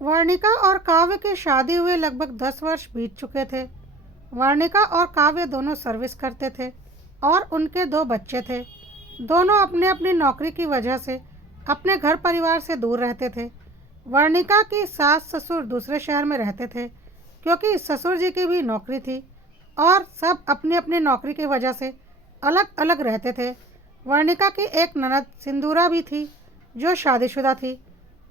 वर्णिका और काव्य की शादी हुए लगभग 10 वर्ष बीत चुके थे। वर्णिका और काव्य दोनों सर्विस करते थे और उनके दो बच्चे थे। दोनों अपने अपनी नौकरी की वजह से अपने घर परिवार से दूर रहते थे। वर्णिका की सास ससुर दूसरे शहर में रहते थे क्योंकि ससुर जी की भी नौकरी थी और सब अपनी अपनी नौकरी की वजह से अलग अलग रहते थे। वर्णिका की एक ननद सिंदूरा भी थी जो शादीशुदा थी।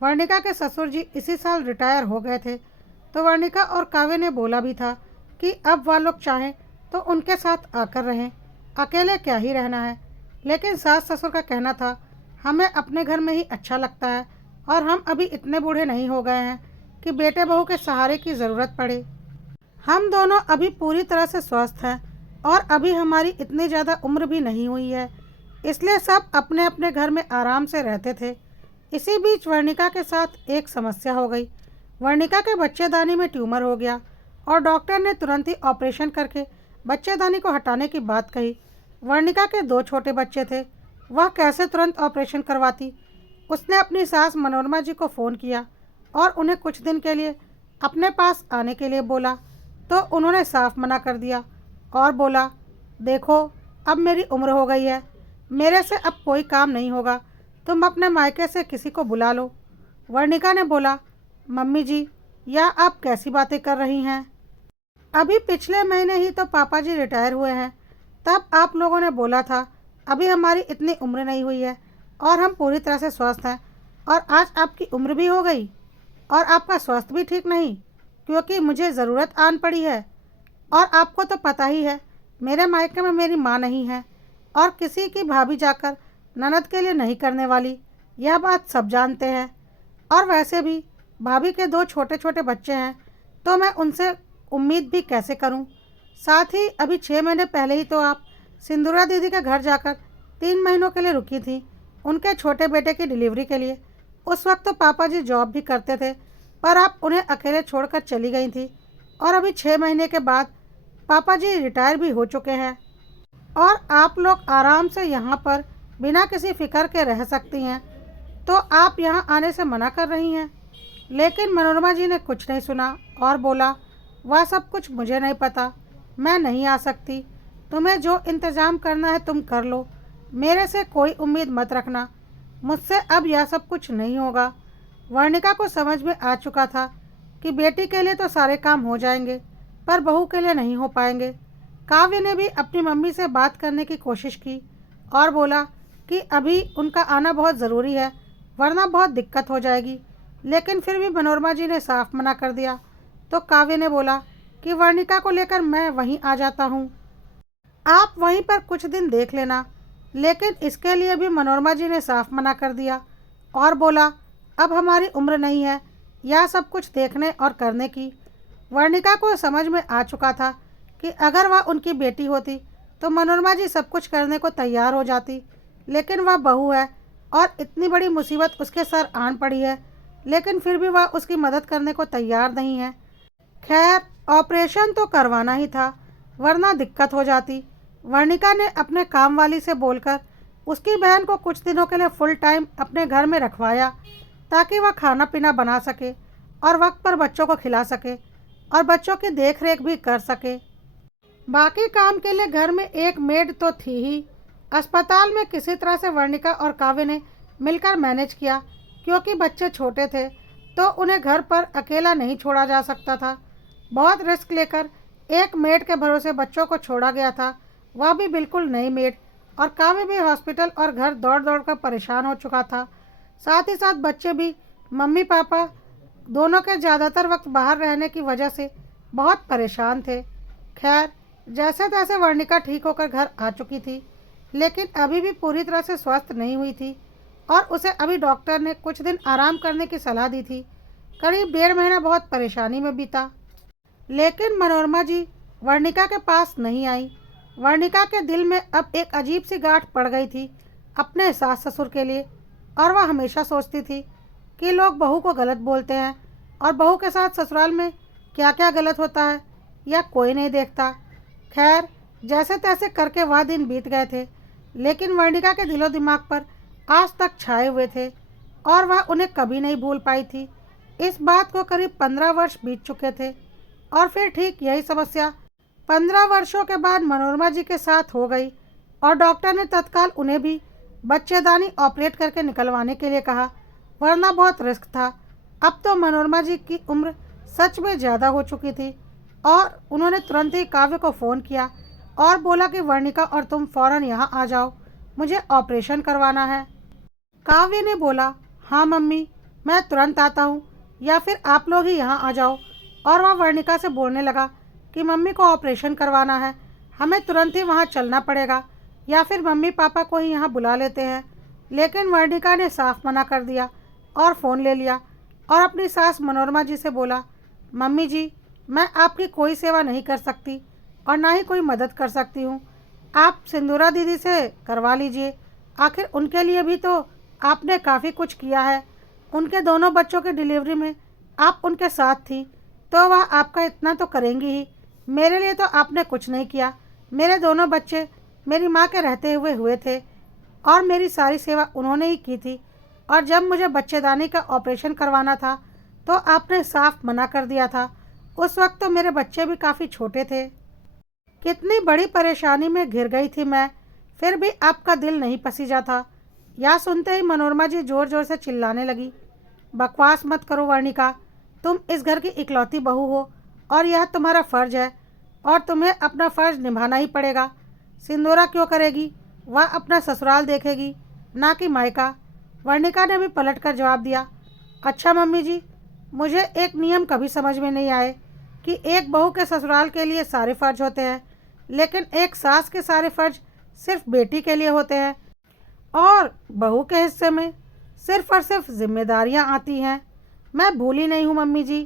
वर्णिका के ससुर जी इसी साल रिटायर हो गए थे, तो वर्णिका और काव्य ने बोला भी था कि अब वह लोग चाहें तो उनके साथ आकर रहें, अकेले क्या ही रहना है। लेकिन सास ससुर का कहना था हमें अपने घर में ही अच्छा लगता है और हम अभी इतने बूढ़े नहीं हो गए हैं कि बेटे बहू के सहारे की ज़रूरत पड़े। हम दोनों अभी पूरी तरह से स्वस्थ हैं और अभी हमारी इतनी ज़्यादा उम्र भी नहीं हुई है, इसलिए सब अपने अपने घर में आराम से रहते थे। इसी बीच वर्णिका के साथ एक समस्या हो गई। वर्णिका के बच्चेदानी में ट्यूमर हो गया और डॉक्टर ने तुरंत ही ऑपरेशन करके बच्चेदानी को हटाने की बात कही। वर्णिका के दो छोटे बच्चे थे, वह कैसे तुरंत ऑपरेशन करवाती। उसने अपनी सास मनोरमा जी को फ़ोन किया और उन्हें कुछ दिन के लिए अपने पास आने के लिए बोला, तो उन्होंने साफ मना कर दिया और बोला, देखो अब मेरी उम्र हो गई है, मेरे से अब कोई काम नहीं होगा, तुम अपने मायके से किसी को बुला लो। वर्णिका ने बोला, मम्मी जी यह आप कैसी बातें कर रही हैं, अभी पिछले महीने ही तो पापा जी रिटायर हुए हैं। तब आप लोगों ने बोला था अभी हमारी इतनी उम्र नहीं हुई है और हम पूरी तरह से स्वस्थ हैं, और आज आपकी उम्र भी हो गई और आपका स्वास्थ्य भी ठीक नहीं, क्योंकि मुझे ज़रूरत आन पड़ी है। और आपको तो पता ही है मेरे मायके में मेरी माँ नहीं है और किसी की भाभी जाकर ननद के लिए नहीं करने वाली, यह बात सब जानते हैं। और वैसे भी भाभी के दो छोटे छोटे बच्चे हैं, तो मैं उनसे उम्मीद भी कैसे करूं। साथ ही अभी 6 महीने पहले ही तो आप सिंदूरा दीदी के घर जाकर 3 महीनों के लिए रुकी थी उनके छोटे बेटे की डिलीवरी के लिए। उस वक्त तो पापा जी जॉब भी करते थे, पर आप उन्हें अकेले छोड़कर चली गई थी। और अभी 6 महीने के बाद पापा जी रिटायर भी हो चुके हैं और आप लोग आराम से यहाँ पर बिना किसी फिक्र के रह सकती हैं, तो आप यहाँ आने से मना कर रही हैं। लेकिन मनोरमा जी ने कुछ नहीं सुना और बोला, वह सब कुछ मुझे नहीं पता, मैं नहीं आ सकती। तुम्हें जो इंतज़ाम करना है तुम कर लो, मेरे से कोई उम्मीद मत रखना, मुझसे अब यह सब कुछ नहीं होगा। वर्णिका को समझ में आ चुका था कि बेटी के लिए तो सारे काम हो जाएंगे, पर बहू के लिए नहीं हो पाएंगे। काव्य ने भी अपनी मम्मी से बात करने की कोशिश की और बोला कि अभी उनका आना बहुत ज़रूरी है, वरना बहुत दिक्कत हो जाएगी। लेकिन फिर भी मनोरमा जी ने साफ मना कर दिया, तो काव्य ने बोला कि वर्णिका को लेकर मैं वहीं आ जाता हूँ, आप वहीं पर कुछ दिन देख लेना। लेकिन इसके लिए भी मनोरमा जी ने साफ मना कर दिया और बोला, अब हमारी उम्र नहीं है यह सब कुछ देखने और करने की। वर्णिका को समझ में आ चुका था कि अगर वह उनकी बेटी होती तो मनोरमा जी सब कुछ करने को तैयार हो जाती, लेकिन वह बहू है और इतनी बड़ी मुसीबत उसके सर आन पड़ी है, लेकिन फिर भी वह उसकी मदद करने को तैयार नहीं है। खैर, ऑपरेशन तो करवाना ही था, वरना दिक्कत हो जाती। वर्णिका ने अपने काम वाली से बोलकर उसकी बहन को कुछ दिनों के लिए फुल टाइम अपने घर में रखवाया, ताकि वह खाना पीना बना सके और वक्त पर बच्चों को खिला सके और बच्चों की देख रेख भी कर सके। बाकी काम के लिए घर में एक मेड तो थी ही। अस्पताल में किसी तरह से वर्णिका और काव्य ने मिलकर मैनेज किया, क्योंकि बच्चे छोटे थे तो उन्हें घर पर अकेला नहीं छोड़ा जा सकता था। बहुत रिस्क लेकर एक मेड के भरोसे बच्चों को छोड़ा गया था, वह भी बिल्कुल नई मेड। और काव्य भी हॉस्पिटल और घर दौड़ दौड़ कर परेशान हो चुका था। साथ ही साथ बच्चे भी मम्मी पापा दोनों के ज़्यादातर वक्त बाहर रहने की वजह से बहुत परेशान थे। खैर, जैसे तैसे वर्णिका ठीक होकर घर आ चुकी थी, लेकिन अभी भी पूरी तरह से स्वस्थ नहीं हुई थी और उसे अभी डॉक्टर ने कुछ दिन आराम करने की सलाह दी थी। करीब 1.5 महीना बहुत परेशानी में बीता, लेकिन मनोरमा जी वर्णिका के पास नहीं आई। वर्णिका के दिल में अब एक अजीब सी गांठ पड़ गई थी अपने सास ससुर के लिए, और वह हमेशा सोचती थी कि लोग बहू को गलत बोलते हैं और बहू के साथ ससुराल में क्या क्या गलत होता है या कोई नहीं देखता। खैर, जैसे तैसे करके वह दिन बीत गए थे, लेकिन वर्णिका के दिलो दिमाग पर आज तक छाए हुए थे और वह उन्हें कभी नहीं भूल पाई थी। इस बात को करीब 15 वर्ष बीत चुके थे और फिर ठीक यही समस्या 15 वर्षों के बाद मनोरमा जी के साथ हो गई और डॉक्टर ने तत्काल उन्हें भी बच्चेदानी ऑपरेट करके निकलवाने के लिए कहा, वरना बहुत रिस्क था। अब तो मनोरमा जी की उम्र सच में ज़्यादा हो चुकी थी और उन्होंने तुरंत ही काव्य को फ़ोन किया और बोला कि वर्णिका और तुम फ़ौरन यहाँ आ जाओ, मुझे ऑपरेशन करवाना है। काव्य ने बोला, हाँ मम्मी, मैं तुरंत आता हूँ, या फिर आप लोग ही यहाँ आ जाओ। और वह वर्णिका से बोलने लगा कि मम्मी को ऑपरेशन करवाना है, हमें तुरंत ही वहाँ चलना पड़ेगा, या फिर मम्मी पापा को ही यहाँ बुला लेते हैं। लेकिन वर्णिका ने साफ मना कर दिया और फ़ोन ले लिया और अपनी सास मनोरमा जी से बोला, मम्मी जी, मैं आपकी कोई सेवा नहीं कर सकती और ना ही कोई मदद कर सकती हूँ। आप सिंदूरा दीदी से करवा लीजिए, आखिर उनके लिए भी तो आपने काफ़ी कुछ किया है। उनके दोनों बच्चों की डिलीवरी में आप उनके साथ थी, तो वह आपका इतना तो करेंगी ही। मेरे लिए तो आपने कुछ नहीं किया। मेरे दोनों बच्चे मेरी माँ के रहते हुए थे और मेरी सारी सेवा उन्होंने ही की थी। और जब मुझे बच्चेदानी का ऑपरेशन करवाना था तो आपने साफ मना कर दिया था। उस वक्त तो मेरे बच्चे भी काफ़ी छोटे थे। कितनी बड़ी परेशानी में घिर गई थी मैं, फिर भी आपका दिल नहीं पसीजा था। यह सुनते ही मनोरमा जी ज़ोर ज़ोर से चिल्लाने लगी, बकवास मत करो वर्णिका, तुम इस घर की इकलौती बहू हो और यह तुम्हारा फ़र्ज है और तुम्हें अपना फ़र्ज निभाना ही पड़ेगा। सिंदूरा क्यों करेगी, वह अपना ससुराल देखेगी, ना कि मायका। वर्णिका ने भी पलट कर जवाब दिया, अच्छा मम्मी जी, मुझे एक नियम कभी समझ में नहीं आए कि एक बहू के ससुराल के लिए सारे फ़र्ज होते हैं, लेकिन एक सास के सारे फ़र्ज सिर्फ बेटी के लिए होते हैं और बहू के हिस्से में सिर्फ और सिर्फ जिम्मेदारियां आती हैं। मैं भूली नहीं हूँ मम्मी जी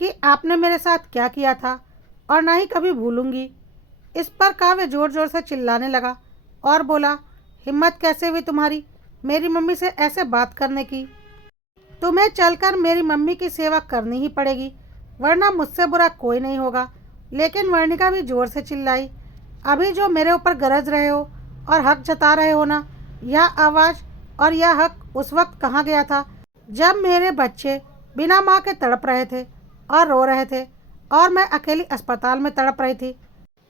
कि आपने मेरे साथ क्या किया था और ना ही कभी भूलूंगी। इस पर काव्य ज़ोर ज़ोर से चिल्लाने लगा और बोला, हिम्मत कैसे हुई तुम्हारी मेरी मम्मी से ऐसे बात करने की। तुम्हें चलकर मेरी मम्मी की सेवा करनी ही पड़ेगी, वरना मुझसे बुरा कोई नहीं होगा। लेकिन वर्णिका भी ज़ोर से चिल्लाई, अभी जो मेरे ऊपर गरज रहे हो और हक जता रहे हो ना, यह आवाज़ और यह हक उस वक्त कहाँ गया था जब मेरे बच्चे बिना माँ के तड़प रहे थे और रो रहे थे और मैं अकेली अस्पताल में तड़प रही थी।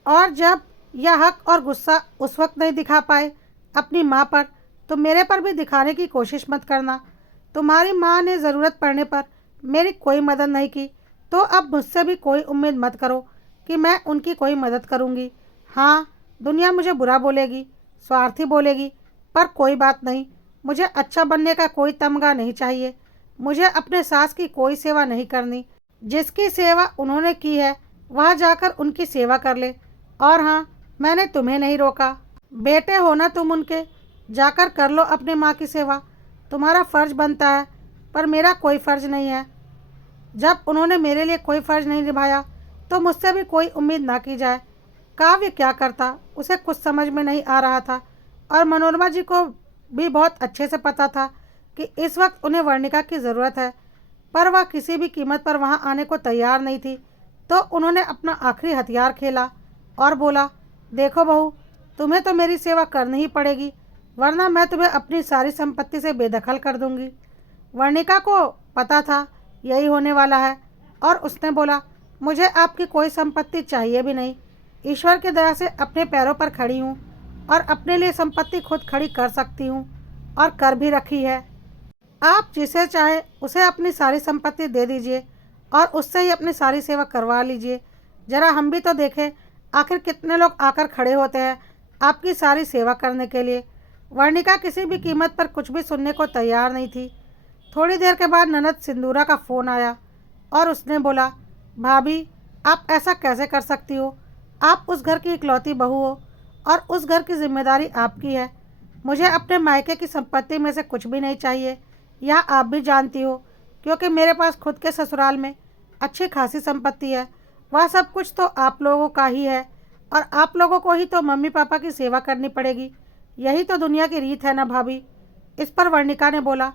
और जब यह हक और गुस्सा उस वक्त नहीं दिखा पाए अपनी माँ पर, तो मेरे पर भी दिखाने की कोशिश मत करना। तुम्हारी माँ ने ज़रूरत पड़ने पर मेरी कोई मदद नहीं की, तो अब मुझसे भी कोई उम्मीद मत करो कि मैं उनकी कोई मदद करूँगी। हाँ, दुनिया मुझे बुरा बोलेगी, स्वार्थी बोलेगी, पर कोई बात नहीं, मुझे अच्छा बनने का कोई तमगा नहीं चाहिए। मुझे अपने सास की कोई सेवा नहीं करनी। जिसकी सेवा उन्होंने की है वह जाकर उनकी सेवा कर ले। और हाँ, मैंने तुम्हें नहीं रोका, बेटे हो ना तुम उनके, जाकर कर लो अपनी माँ की सेवा, तुम्हारा फ़र्ज बनता है, पर मेरा कोई फ़र्ज नहीं है। जब उन्होंने मेरे लिए कोई फ़र्ज नहीं निभाया तो मुझसे भी कोई उम्मीद ना की जाए। काव्य क्या करता उसे कुछ समझ में नहीं आ रहा था और मनोरमा जी को भी बहुत अच्छे से पता था कि इस वक्त उन्हें वर्णिका की ज़रूरत है, पर वह किसी भी कीमत पर वहां आने को तैयार नहीं थी। तो उन्होंने अपना आखिरी हथियार खेला और बोला, देखो बहू, तुम्हें तो मेरी सेवा करनी ही पड़ेगी, वरना मैं तुम्हें अपनी सारी संपत्ति से बेदखल कर दूंगी। वर्णिका को पता था यही होने वाला है और उसने बोला, मुझे आपकी कोई संपत्ति चाहिए भी नहीं, ईश्वर की दया से अपने पैरों पर खड़ी हूँ और अपने लिए संपत्ति खुद खड़ी कर सकती हूँ और कर भी रखी है। आप जिसे चाहे उसे अपनी सारी संपत्ति दे दीजिए और उससे ही अपनी सारी सेवा करवा लीजिए। जरा हम भी तो देखें, आखिर कितने लोग आकर खड़े होते हैं आपकी सारी सेवा करने के लिए। वर्णिका किसी भी कीमत पर कुछ भी सुनने को तैयार नहीं थी। थोड़ी देर के बाद ननद सिंदूरा का फ़ोन आया और उसने बोला, भाभी, आप ऐसा कैसे कर सकती हो, आप उस घर की इकलौती बहू हो और उस घर की जिम्मेदारी आपकी है। मुझे अपने मायके की संपत्ति में से कुछ भी नहीं चाहिए, यह आप भी जानती हो, क्योंकि मेरे पास खुद के ससुराल में अच्छी खासी संपत्ति है। वह सब कुछ तो आप लोगों का ही है और आप लोगों को ही तो मम्मी पापा की सेवा करनी पड़ेगी। यही तो दुनिया की रीत है ना भाभी। इस पर वर्णिका ने बोला,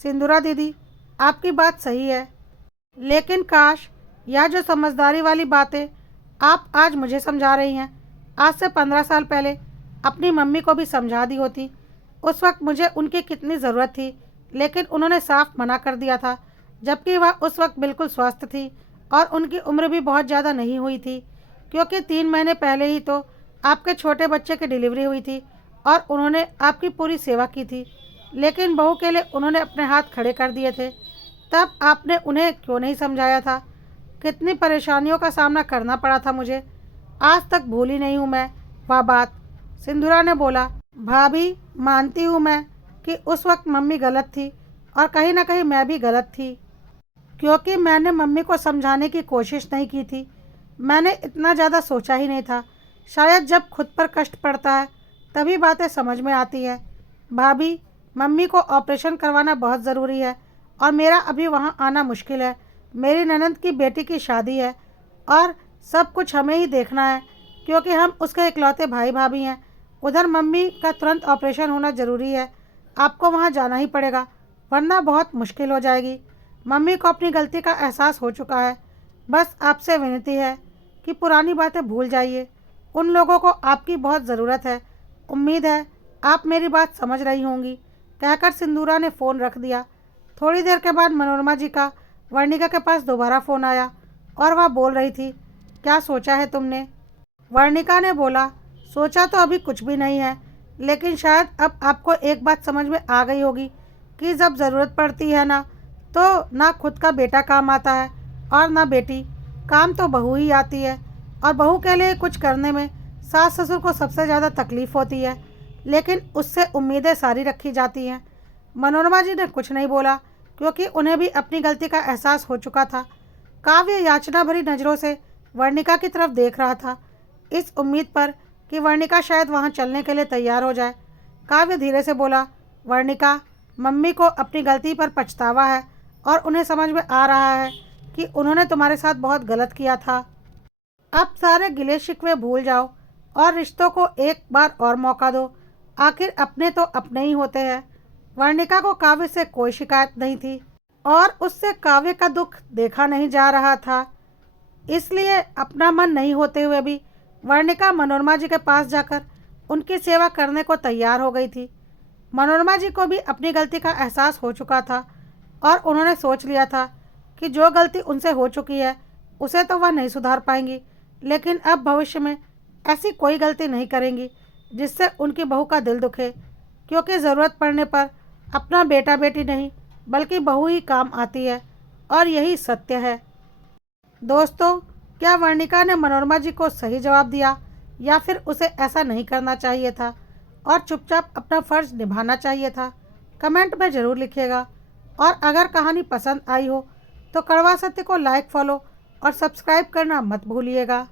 सिंदूरा दीदी, आपकी बात सही है, लेकिन काश यह जो समझदारी वाली बातें आप आज मुझे समझा रही हैं, आज से 15 साल पहले अपनी मम्मी को भी समझा दी होती। उस वक्त मुझे उनकी कितनी ज़रूरत थी, लेकिन उन्होंने साफ मना कर दिया था। जबकि वह उस वक्त बिल्कुल स्वस्थ थी और उनकी उम्र भी बहुत ज़्यादा नहीं हुई थी, क्योंकि 3 महीने पहले ही तो आपके छोटे बच्चे की डिलीवरी हुई थी और उन्होंने आपकी पूरी सेवा की थी। लेकिन बहू के लिए उन्होंने अपने हाथ खड़े कर दिए थे। तब आपने उन्हें क्यों नहीं समझाया था? कितनी परेशानियों का सामना करना पड़ा था मुझे, आज तक भूली नहीं हूँ मैं वह बात। सिंधुरा ने बोला, भाभी मानती हूँ मैं कि उस वक्त मम्मी गलत थी और कहीं ना कहीं मैं भी गलत थी, क्योंकि मैंने मम्मी को समझाने की कोशिश नहीं की थी। मैंने इतना ज़्यादा सोचा ही नहीं था। शायद जब खुद पर कष्ट पड़ता है तभी बातें समझ में आती है। भाभी, मम्मी को ऑपरेशन करवाना बहुत ज़रूरी है और मेरा अभी वहाँ आना मुश्किल है। मेरी ननंद की बेटी की शादी है और सब कुछ हमें ही देखना है, क्योंकि हम उसके इकलौते भाई भाभी हैं। उधर मम्मी का तुरंत ऑपरेशन होना ज़रूरी है। आपको वहाँ जाना ही पड़ेगा, वरना बहुत मुश्किल हो जाएगी। मम्मी को अपनी गलती का एहसास हो चुका है। बस आपसे विनती है कि पुरानी बातें भूल जाइए। उन लोगों को आपकी बहुत ज़रूरत है। उम्मीद है आप मेरी बात समझ रही होंगी। कहकर सिंदूरा ने फ़ोन रख दिया। थोड़ी देर के बाद मनोरमा जी का वर्णिका के पास दोबारा फ़ोन आया और वह बोल रही थी, क्या सोचा है तुमने? वर्णिका ने बोला, सोचा तो अभी कुछ भी नहीं है, लेकिन शायद अब आपको एक बात समझ में आ गई होगी कि जब ज़रूरत पड़ती है ना, तो ना खुद का बेटा काम आता है और ना बेटी। काम तो बहू ही आती है और बहू के लिए कुछ करने में सास ससुर को सबसे ज़्यादा तकलीफ़ होती है, लेकिन उससे उम्मीदें सारी रखी जाती हैं। मनोरमा जी ने कुछ नहीं बोला, क्योंकि उन्हें भी अपनी गलती का एहसास हो चुका था। काव्य याचना भरी नज़रों से वर्णिका की तरफ देख रहा था, इस उम्मीद पर कि वर्णिका शायद वहाँ चलने के लिए तैयार हो जाए। काव्य धीरे से बोला, वर्णिका, मम्मी को अपनी गलती पर पछतावा है और उन्हें समझ में आ रहा है कि उन्होंने तुम्हारे साथ बहुत गलत किया था। अब सारे गिले शिकवे भूल जाओ और रिश्तों को एक बार और मौका दो। आखिर अपने तो अपने ही होते हैं। वर्णिका को काव्य से कोई शिकायत नहीं थी और उससे काव्य का दुख देखा नहीं जा रहा था, इसलिए अपना मन नहीं होते हुए भी वर्णिका मनोरमा जी के पास जाकर उनकी सेवा करने को तैयार हो गई थी। मनोरमा जी को भी अपनी गलती का एहसास हो चुका था और उन्होंने सोच लिया था कि जो गलती उनसे हो चुकी है उसे तो वह नहीं सुधार पाएंगी, लेकिन अब भविष्य में ऐसी कोई गलती नहीं करेंगी जिससे उनकी बहू का दिल दुखे, क्योंकि ज़रूरत पड़ने पर अपना बेटा बेटी नहीं बल्कि बहू ही काम आती है और यही सत्य है। दोस्तों, क्या वर्णिका ने मनोरमा जी को सही जवाब दिया या फिर उसे ऐसा नहीं करना चाहिए था और चुपचाप अपना फ़र्ज़ निभाना चाहिए था? कमेंट में ज़रूर लिखिएगा। और अगर कहानी पसंद आई हो तो कड़वा सत्य को लाइक, फॉलो और सब्सक्राइब करना मत भूलिएगा।